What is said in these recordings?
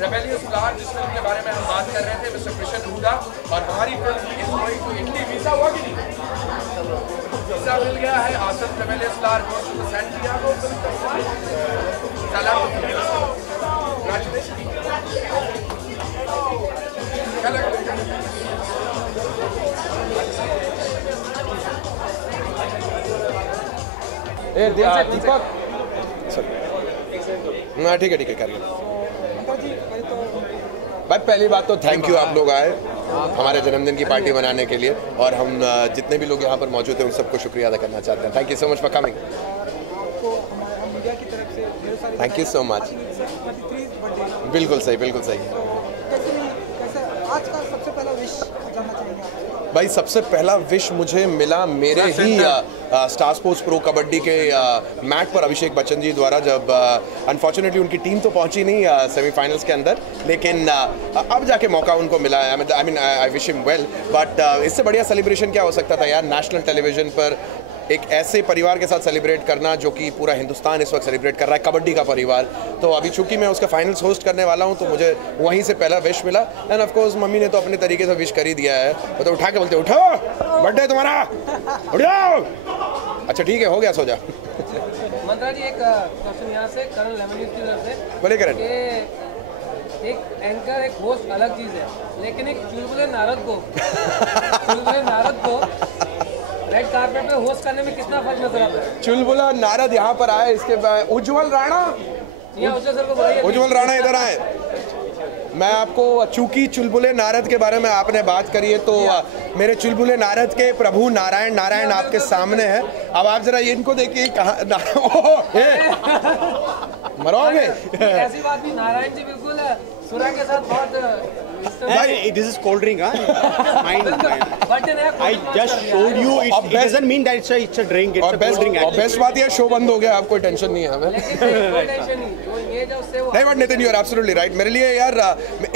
Rebellious large जिस film के बारे में हम बात कर रहे थे, मिस्टर कृष्ण हुडा, और हमारी film is going to Italy. Visa हुआ कि नहीं? वीजा मिल गया है। Awesome rebellious large goes to the Santiago film festival. Deepak, ठीक है करिए भाई। पहली बात तो थैंक यू, आप लोग आए हमारे जन्मदिन की पार्टी मनाने के लिए, और हम जितने भी लोग यहाँ पर मौजूद हैं उन सबको शुक्रिया अदा करना चाहते हैं। Thank you so much for coming. Thank you so much. बिल्कुल सही, बिल्कुल सही। आज का सबसे पहला विश जानना चाहेंगे भाई? सबसे पहला विश मुझे मिला मेरे ही स्टार स्पोर्ट्स प्रो कबड्डी के मैट पर अभिषेक बच्चन जी द्वारा, जब अनफॉर्चुनेटली उनकी टीम तो पहुंची नहीं सेमीफाइनल्स के अंदर, लेकिन अब जाके मौका उनको मिला है। I wish him well, but इससे बढ़िया सेलिब्रेशन क्या हो सकता था यार? नेशनल टेलीविजन पर एक ऐसे परिवार के साथ सेलिब्रेट करना जो कि पूरा हिंदुस्तान इस वक्त सेलिब्रेट कर रहा है, कबड्डी का परिवार। तो अभी चूंकि मैं उसका फाइनल्स होस्ट करने वाला हूं, तो मुझे वहीं से पहला विश मिला। एंड ऑफ कोर्स मम्मी ने तो अपने तरीके से विश कर ही दिया है, वो तो उठा के बोलते उठो बर्थडे तुम्हारा, उठ जाओ। अच्छा ठीक है, हो गया, सो जा। मंत्रा जी, एक क्वेश्चन यहाँ से करण लेमन की तरफ से। बोले करण। एक एंकर, एक होस्ट अलग चीज है, लेकिन एक चुलबुले नारद को रेड कार्पेट पे होस्ट करने में कितना फर्क नजर आता है? चुलबुला नारद यहाँ पर आए, इसके बाद उज्जवल राणा, उज्जवल राणा इधर आए। मैं आपको, चूंकि चुलबुले नारद के बारे में आपने बात करी है, तो मेरे चुलबुले नारद के प्रभु नारायण नारायण आपके सामने है। अब आप जरा इनको देखिए, कहाँ मरोगे? ऐसी बात नहीं, नारायण जी बिल्कुल सुरा के साथ बहुत भाई, this is cold drink, mind. I just showed you. It doesn't mean that it's a drink. It's a cold drink. और बेस्ट बात ये शो बंद हो गया, आपको टेंशन नहीं है हमें। नहीं but Nitin, you are absolutely right. मेरे लिए यार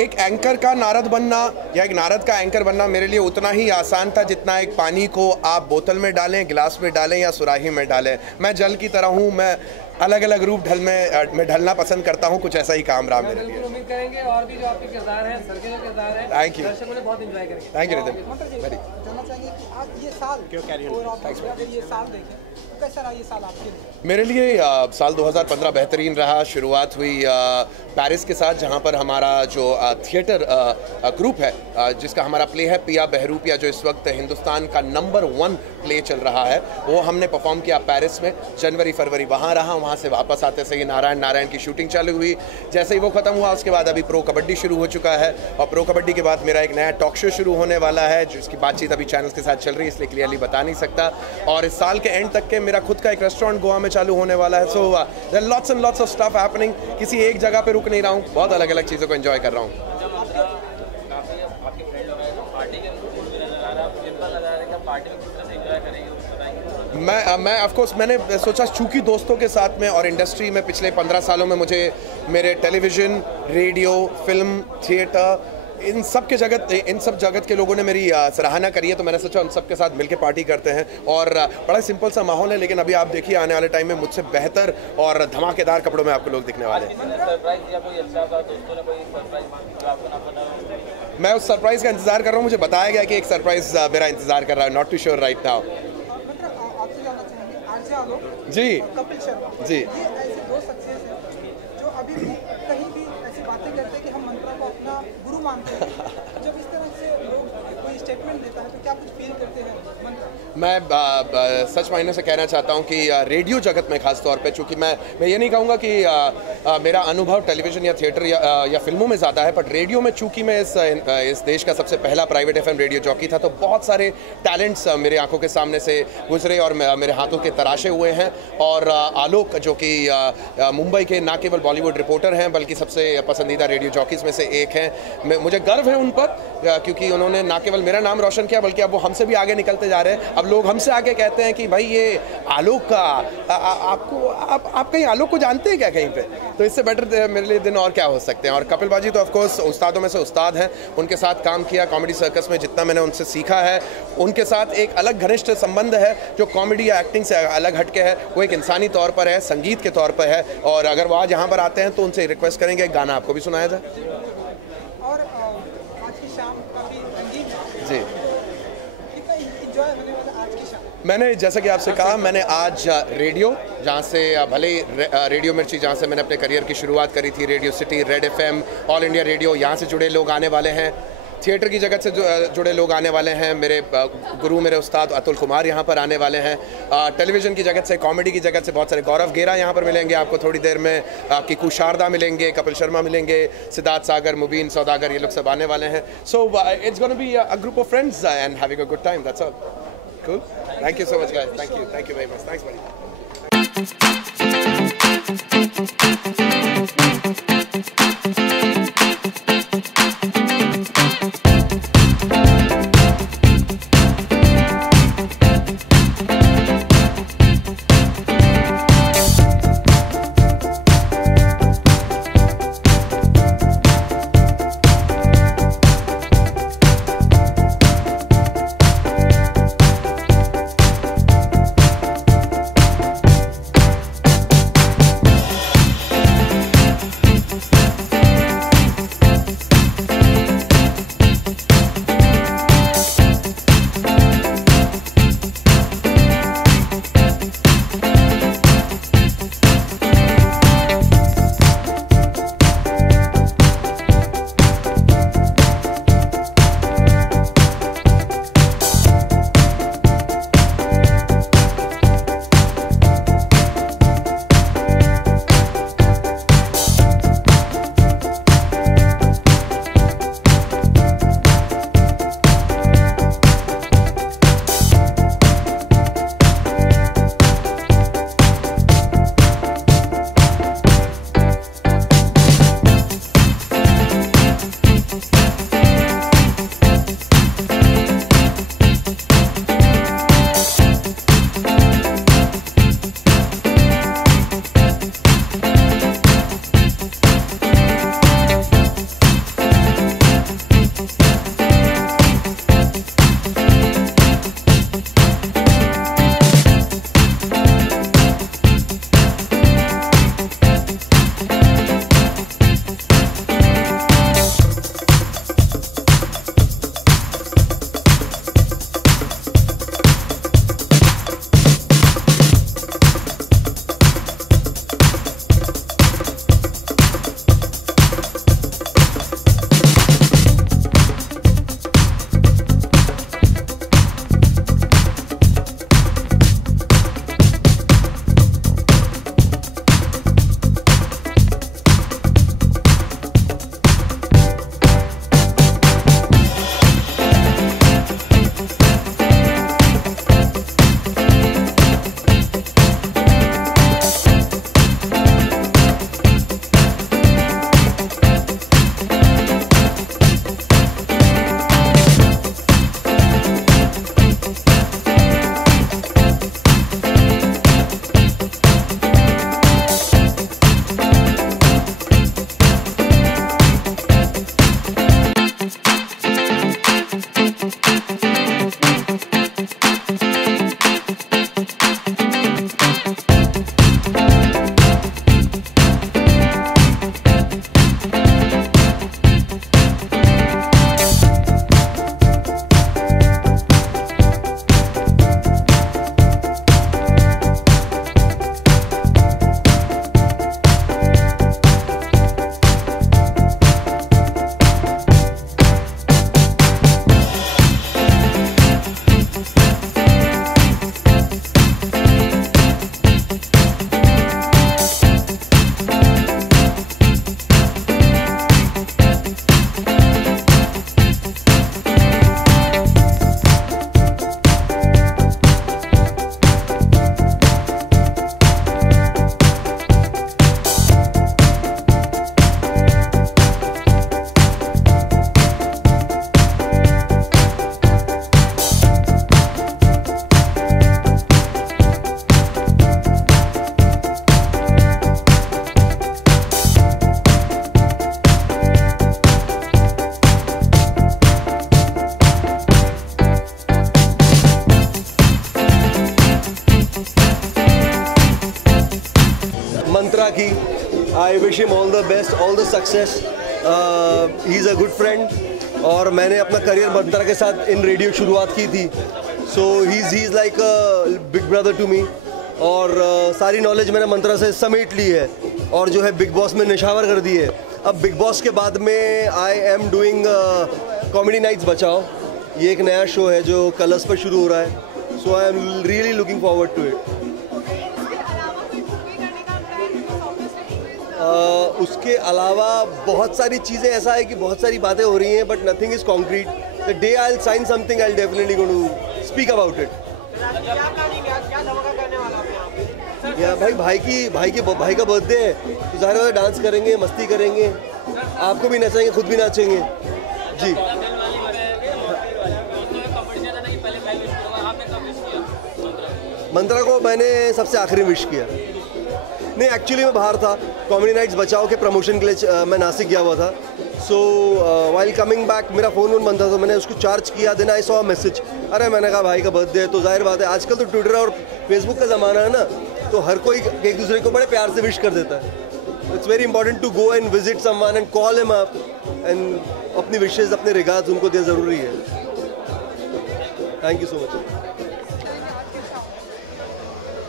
एक एंकर का नारद बनना या एक नारद का एंकर बनना मेरे लिए उतना ही आसान था जितना एक पानी को आप बोतल में डालें, गिलास में डालें या सुराही में डालें। मैं जल की तरह हूँ, मैं अलग अलग रूप में ढलना पसंद करता हूँ। कुछ ऐसा ही काम रहा मेरे लिए। उम्मीद करेंगे और भी जो आपके किरदार हैं, सर के जो किरदार हैं, थैंक यू, दर्शकों ने बहुत एंजॉय करेंगे। Thank you Nitin. जानना चाहेंगे कि आज ये साल, अगर ये साल देखें तो कैसा रहा ये साल आपके लिए? मेरे लिए साल 2015 बेहतरीन रहा। शुरुआत हुई पेरिस के साथ, जहाँ पर हमारा जो थिएटर ग्रुप है, जिसका हमारा प्ले है पिया बहरूपिया, जो इस वक्त हिंदुस्तान का नंबर 1 प्ले चल रहा है, वो हमने परफॉर्म किया पेरिस में। जनवरी फरवरी वहाँ रहा, वहाँ से वापस आते से ही नारायण नारायण की शूटिंग चालू हुई। जैसे ही वो खत्म हुआ, उसके बाद अभी प्रो कबड्डी शुरू हो चुका है, और प्रो कबड्डी के बाद मेरा एक नया टॉक शो शुरू होने वाला है, जिसकी बातचीत अभी चैनल्स के साथ चल रही है, इसलिए क्लियरली बता नहीं सकता। और इस साल के एंड तक के मेरा खुद का एक रेस्टोरेंट गोवा में चालू होने वाला है। So there are lots and lots of stuff happening. किसी एक जगह पे रुक नहीं रहा हूँ, बहुत अलग अलग चीज़ों को एंजॉय कर रहा हूँ। मैं ऑफ कोर्स मैंने सोचा, चूंकि दोस्तों के साथ में और इंडस्ट्री में पिछले 15 सालों में मुझे मेरे टेलीविज़न, रेडियो, फिल्म, थिएटर, इन सब जगत के लोगों ने मेरी सराहना करी है, तो मैंने सोचा उन सब के साथ मिलकर पार्टी करते हैं। और बड़ा सिंपल सा माहौल है, लेकिन अभी आप देखिए आने वाले टाइम में मुझसे बेहतर और धमाकेदार कपड़ों में आपको लोग दिखने वाले हैं। मैं उस सरप्राइज़ का इंतजार कर रहा हूँ। मुझे बताया गया कि एक सरप्राइज़ मेरा इंतजार कर रहा है। Not too sure right now. जी कपिल शर्मा जी, ये ऐसे दो सक्सेस हैं जो अभी कहीं भी ऐसी बातें करते हैं कि हम मंत्रा को अपना गुरु मानते हैं। जब इस तरह से लोग कोई स्टेटमेंट देता है तो क्या कुछ फील करते हैं मंत्रा? मैं सच मायने से कहना चाहता हूं कि रेडियो जगत में खास तौर पे, चूंकि मैं ये नहीं कहूंगा कि मेरा अनुभव टेलीविज़न या थिएटर या फिल्मों में ज़्यादा है, बट रेडियो में चूंकि मैं इस देश का सबसे पहला प्राइवेट FM रेडियो जॉकी था, तो बहुत सारे टैलेंट्स मेरे आंखों के सामने से गुजरे और मेरे हाथों के तराशे हुए हैं। और आलोक, जो कि मुंबई के ना केवल बॉलीवुड रिपोर्टर हैं बल्कि सबसे पसंदीदा रेडियो जॉकीज़ में से एक हैं, मुझे गर्व है उन पर, क्योंकि उन्होंने ना केवल मेरा नाम रोशन रोशन किया, बल्कि अब वो हमसे भी आगे निकलते जा रहे हैं। अब लोग हमसे आगे कहते हैं कि भाई ये आलोक का आप कहीं आलोक को जानते हैं क्या कहीं पे? तो इससे बेटर मेरे लिए दिन और क्या हो सकते हैं। और कपिल बाजी तो ऑफकोर्स उस्तादों में से उस्ताद हैं, उनके साथ काम किया कॉमेडी सर्कस में, जितना मैंने उनसे सीखा है, उनके साथ एक अलग घनिष्ठ संबंध है जो कॉमेडी या एक्टिंग से अलग हटके है। वो एक इंसानी तौर पर है, संगीत के तौर पर है, और अगर वो आज यहाँ पर आते हैं तो उनसे रिक्वेस्ट करेंगे गाना आपको भी सुनाया जाए। और आज की शाम काफ़ी रंगीन जी, कितना इंजॉय होने वाला आज की शाम? मैंने जैसा कि आपसे कहा, मैंने आज रेडियो, जहाँ से भले ही रेडियो मिर्ची, जहाँ से मैंने अपने करियर की शुरुआत करी थी, radio city, red FM, all India radio, यहाँ से जुड़े लोग आने वाले हैं। थिएटर की जगत से जुड़े लोग आने वाले हैं। मेरे गुरु, मेरे उस्ताद अतुल कुमार यहाँ पर आने वाले हैं। टेलीविज़न की जगत से, कॉमेडी की जगत से बहुत सारे, गौरव गेरा यहाँ पर मिलेंगे आपको थोड़ी देर में, किकू शारदा मिलेंगे, कपिल शर्मा मिलेंगे, सिद्धार्थ सागर, मुबीन सौदागर, ये लोग सब आने वाले हैं। So it's gonna be a group of friends and having a good time, that's all. Cool, thank you so much guys, thank you very much, thanks buddy। I wish him all the best, all the success. He is a good friend और मैंने अपना career मंत्रा के साथ इन radio शुरुआत की थी। So he is like a big brother to me और सारी नॉलेज मैंने मंत्रा से समेट ली है और जो है बिग बॉस में निशावर कर दी है। अब बिग बॉस के बाद में I am doing comedy nights बचाओ, ये एक नया शो है जो कलर्स पर शुरू हो रहा है। So I am really looking forward to it. उसके अलावा बहुत सारी चीज़ें, ऐसा है कि बहुत सारी बातें हो रही हैं but nothing is concrete. The day I will sign something I will definitely going to speak about it. या भाई का बर्थडे है तो ज़ाहिर है डांस करेंगे, मस्ती करेंगे, आपको भी नचाएंगे, खुद भी नाचेंगे जी। मंत्रा को मैंने सबसे आखिरी विश किया। नहीं, एक्चुअली मैं बाहर था, कॉमेडी नाइट्स बचाओ के प्रमोशन के लिए मैं नासिक गया हुआ था। सो वाइल कमिंग बैक मेरा फ़ोन बंद था तो मैंने उसको चार्ज किया। देन आई सॉ मैसेज, अरे मैंने कहा भाई का बर्थडे है। तो जाहिर बात है आजकल तो ट्विटर और फेसबुक का ज़माना है ना, तो हर कोई एक दूसरे को बड़े प्यार से विश कर देता है। It's very important to go and visit someone and call him up and अपनी विशेज़, अपने रिगार्ड्स उनको देना ज़रूरी है। थैंक यू सो मच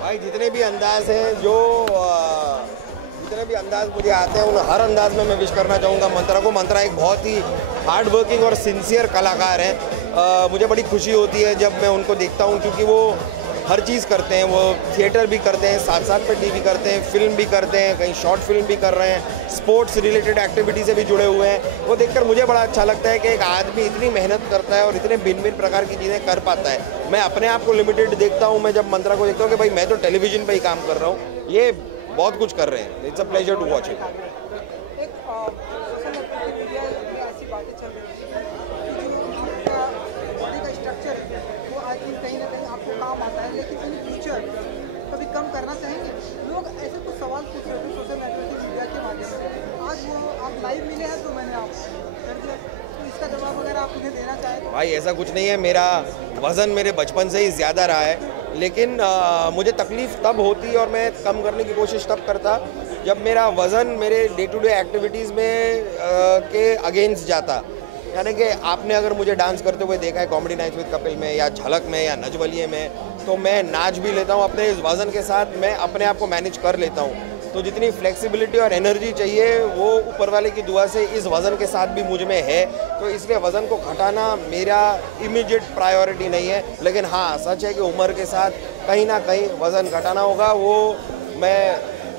भाई। जितने भी अंदाज हैं, जितने भी अंदाज मुझे आते हैं उन हर अंदाज में मैं विश करना चाहूँगा मंत्रा को। मंत्रा एक बहुत ही हार्ड वर्किंग और सिंसियर कलाकार है। मुझे बड़ी खुशी होती है जब मैं उनको देखता हूँ, क्योंकि वो हर चीज़ करते हैं। वो थिएटर भी करते हैं, साथ साथ पे टीवी करते हैं, फिल्म भी करते हैं, कहीं शॉर्ट फिल्म भी कर रहे हैं, स्पोर्ट्स रिलेटेड एक्टिविटी से भी जुड़े हुए हैं। वो देखकर मुझे बड़ा अच्छा लगता है कि एक आदमी इतनी मेहनत करता है और इतने भिन्न भिन्न प्रकार की चीज़ें कर पाता है। मैं अपने आप को लिमिटेड देखता हूँ, मैं जब मंत्रा को देखता हूँ कि भाई मैं तो टेलीविज़न पर ही काम कर रहा हूँ, ये बहुत कुछ कर रहे हैं। It's a pleasure to watch it. कहीं ना कहीं आपको काम आता है, लेकिन इन फ्यूचर कभी कम करना चाहेंगे? लोग ऐसे कुछ सवाल पूछ रहे थे सोशल नेटवर्किंग मीडिया के माध्यम से। आज वो आप लाइव मिले हैं तो मैंने आपको कर दिया, तो इसका जवाब अगर आप उन्हें देना चाहें। भाई ऐसा कुछ नहीं है, मेरा वज़न मेरे बचपन से ही ज़्यादा रहा है, लेकिन मुझे तकलीफ़ तब होती और मैं कम करने की कोशिश तब करता जब मेरा वज़न मेरे डे टू डे एक्टिविटीज़ में के अगेंस्ट जाता। यानी कि आपने अगर मुझे डांस करते हुए देखा है कॉमेडी नाइट्स विद कपिल में या झलक में या नचबलिए में, तो मैं नाच भी लेता हूँ अपने इस वज़न के साथ, मैं अपने आप को मैनेज कर लेता हूँ। तो जितनी फ्लेक्सिबिलिटी और एनर्जी चाहिए वो ऊपर वाले की दुआ से इस वज़न के साथ भी मुझ में है। तो इसलिए वज़न को घटाना मेरा इमीडिएट प्रायोरिटी नहीं है, लेकिन हाँ सच है कि उम्र के साथ कहीं ना कहीं वज़न घटाना होगा। वो मैं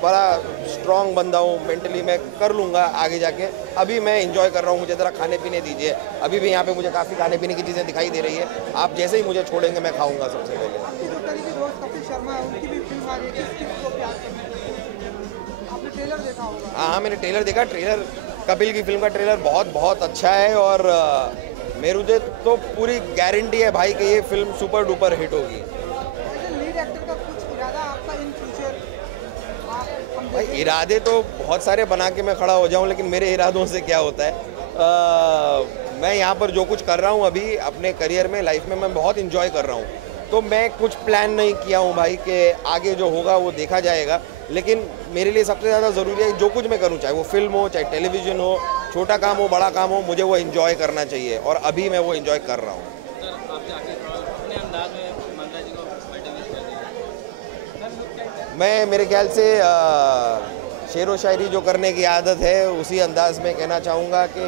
बड़ा स्ट्रॉन्ग बंदा हूँ, मेंटली मैं कर लूँगा आगे जाके। अभी मैं एंजॉय कर रहा हूँ, मुझे ज़रा खाने पीने दीजिए। अभी भी यहाँ पे मुझे काफ़ी खाने पीने की चीज़ें दिखाई दे रही है। आप जैसे ही मुझे छोड़ेंगे मैं खाऊँगा सबसे पहले। आपकी जो करीबी दोस्त कपिल शर्मा है, उनकी भी फिल्म आ रही है, किसको प्यार करना है? आपने ट्रेलर देखा होगा? हाँ, मैंने ट्रेलर देखा। ट्रेलर कपिल की फिल्म का ट्रेलर बहुत अच्छा है और मेरे तो पूरी गारंटी है भाई कि ये फिल्म सुपर डुपर हिट होगी। लीड एक्टर का कुछ इरादा आपका इन फ्यूचर? भाई इरादे तो बहुत सारे बना के मैं खड़ा हो जाऊं, लेकिन मेरे इरादों से क्या होता है। मैं यहाँ पर जो कुछ कर रहा हूँ अभी अपने करियर में, लाइफ में, मैं बहुत इंजॉय कर रहा हूँ। तो मैं कुछ प्लान नहीं किया हूँ भाई कि आगे जो होगा वो देखा जाएगा। लेकिन मेरे लिए सबसे ज़्यादा ज़रूरी है जो कुछ मैं करूँ, चाहे वो फिल्म हो, चाहे टेलीविज़न हो, छोटा काम हो, बड़ा काम हो, मुझे वो एंजॉय करना चाहिए और अभी मैं वो एंजॉय कर रहा हूँ। मैं मेरे ख्याल से शेर व शायरी जो करने की आदत है उसी अंदाज में कहना चाहूँगा कि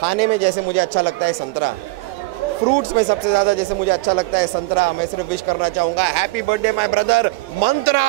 खाने में जैसे मुझे अच्छा लगता है संतरा, फ्रूट्स में सबसे ज़्यादा जैसे मुझे अच्छा लगता है संतरा, मैं सिर्फ विश करना चाहूँगा happy birthday my brother Mantra.